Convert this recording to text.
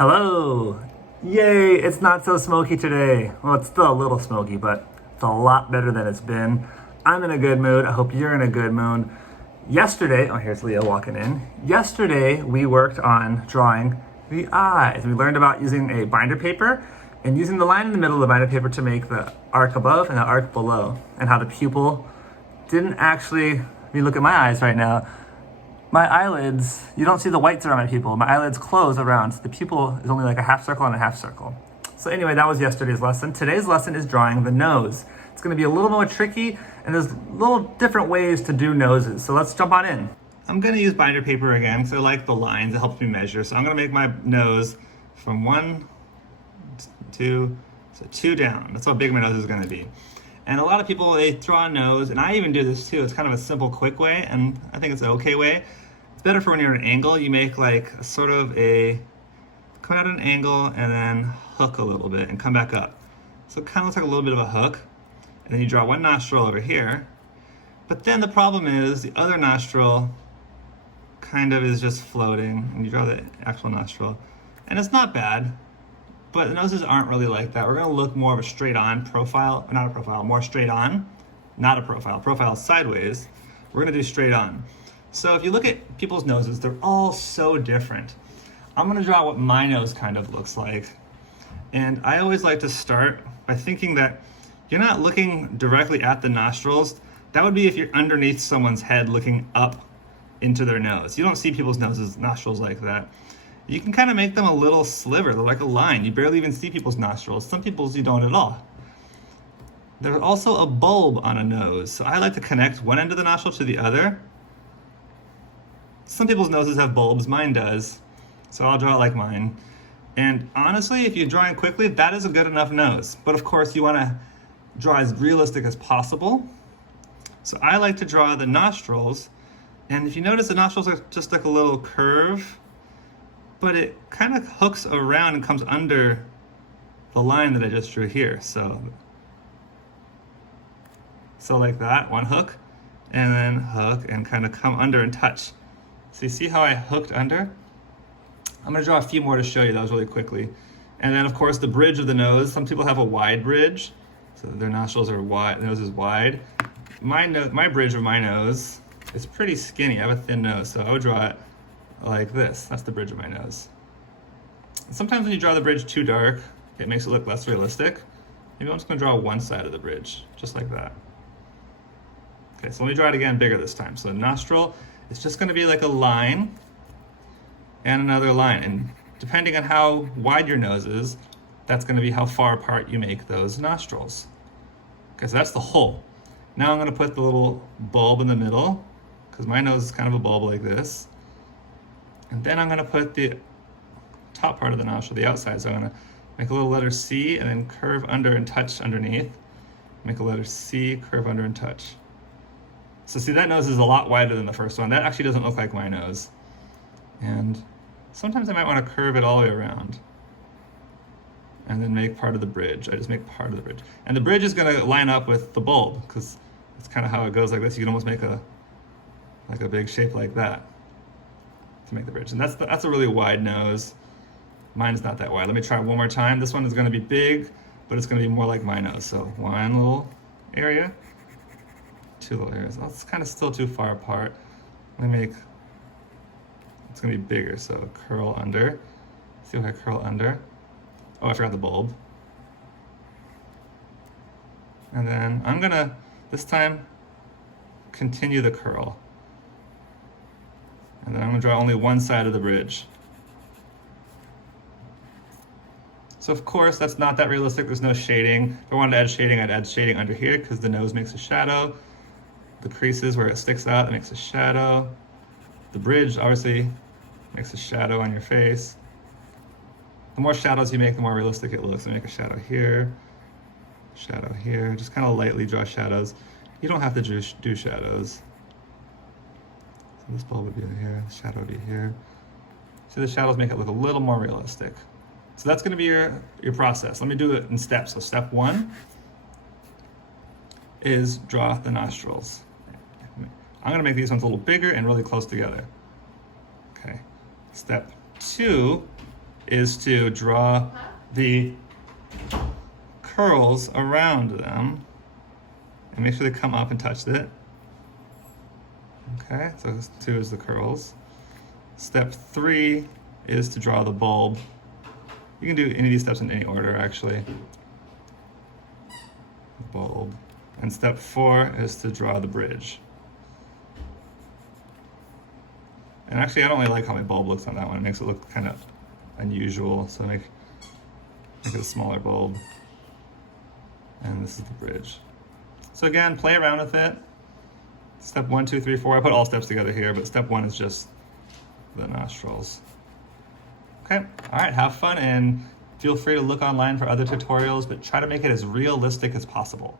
Hello! Yay, it's not so smoky today. Well, it's still a little smoky, but it's a lot better than it's been. I'm in a good mood. I hope you're in a good mood. Yesterday, oh, here's Leah walking in. Yesterday, we worked on drawing the eyes. We learned about using a binder paper and using the line in the middle of the binder paper to make the arc above and the arc below, and how the pupil didn't actually, if you look at my eyes right now, my eyelids, you don't see the whites around my pupil. My eyelids close around, so the pupil is only like a half circle and a half circle. So anyway, that was yesterday's lesson. Today's lesson is drawing the nose. It's gonna be a little more tricky, and there's little different ways to do noses. So let's jump on in. I'm gonna use binder paper again, because I like the lines, it helps me measure. So I'm gonna make my nose from 1, 2, so 2 down. That's how big my nose is gonna be. And a lot of people, they draw a nose, and I even do this too. It's kind of a simple, quick way, and I think it's an okay way. It's better for when you're at an angle. You make like a sort of a, come out at an angle and then hook a little bit and come back up. So it kind of looks like a little bit of a hook. And then you draw one nostril over here. But then the problem is the other nostril kind of is just floating, and you draw the actual nostril. And it's not bad, but the noses aren't really like that. We're gonna look more of a straight on profile, not a profile, more straight on, not a profile. Profile sideways. We're gonna do straight on. So if you look at people's noses, they're all so different. I'm gonna draw what my nose kind of looks like. And I always like to start by thinking that you're not looking directly at the nostrils. That would be if you're underneath someone's head looking up into their nose. You don't see people's nostrils like that. You can kind of make them a little sliver. They're like a line. You barely even see people's nostrils. Some people's you don't at all. There's also a bulb on a nose. So I like to connect one end of the nostril to the other. Some people's noses have bulbs, mine does. So I'll draw it like mine. And honestly, if you're drawing quickly, that is a good enough nose. But of course, you want to draw as realistic as possible. So I like to draw the nostrils. And if you notice, the nostrils are just like a little curve, but it kind of hooks around and comes under the line that I just drew here. So like that, one hook, and then hook and kind of come under and touch. So you see how I hooked under? I'm gonna draw a few more to show you those really quickly. And then of course the bridge of the nose. Some people have a wide bridge, so their nostrils are wide, nose is wide. My bridge of my nose is pretty skinny. I have a thin nose, so I would draw it like this. That's the bridge of my nose. And sometimes when you draw the bridge too dark, it makes it look less realistic. Maybe I'm just gonna draw one side of the bridge, just like that. Okay, so let me draw it again bigger this time. So the nostril, it's just gonna be like a line and another line. And depending on how wide your nose is, that's gonna be how far apart you make those nostrils. Okay, so that's the hole. Now I'm gonna put the little bulb in the middle, because my nose is kind of a bulb like this. And then I'm gonna put the top part of the nostril, the outside. So I'm gonna make a little letter C and then curve under and touch underneath. Make a letter C, curve under and touch. So see, that nose is a lot wider than the first one. That actually doesn't look like my nose. And sometimes I might want to curve it all the way around and then make part of the bridge. I just make part of the bridge. And the bridge is going to line up with the bulb, because it's kind of how it goes like this. You can almost make a big shape like that to make the bridge. And that's a really wide nose. Mine is not that wide. Let me try one more time. This one is going to be big, but it's going to be more like my nose. So one little area. Two little areas. That's kind of still too far apart. Let me make, it's gonna be bigger, so curl under. See if I curl under. Oh, I forgot the bulb. And then I'm gonna, this time, continue the curl. And then I'm gonna draw only one side of the bridge. So of course, that's not that realistic. There's no shading. If I wanted to add shading, I'd add shading under here, because the nose makes a shadow. The creases where it sticks out, it makes a shadow. The bridge obviously makes a shadow on your face. The more shadows you make, the more realistic it looks. So make a shadow here, just kind of lightly draw shadows. You don't have to do shadows. So this bulb would be here, the shadow would be here. See, the shadows make it look a little more realistic. So that's gonna be your process. Let me do it in steps. So step 1 is draw the nostrils. I'm gonna make these ones a little bigger and really close together. Okay. Step 2 is to draw the curls around them and make sure they come up and touch it. Okay, so 2 is the curls. Step 3 is to draw the bulb. You can do any of these steps in any order, actually. Bulb. And step 4 is to draw the bridge. And actually, I don't really like how my bulb looks on that one. It makes it look kind of unusual. So make it a smaller bulb. And this is the bridge. So again, play around with it. Step 1, 2, 3, 4. I put all steps together here, but step 1 is just the nostrils. Okay, all right, have fun and feel free to look online for other tutorials, but try to make it as realistic as possible.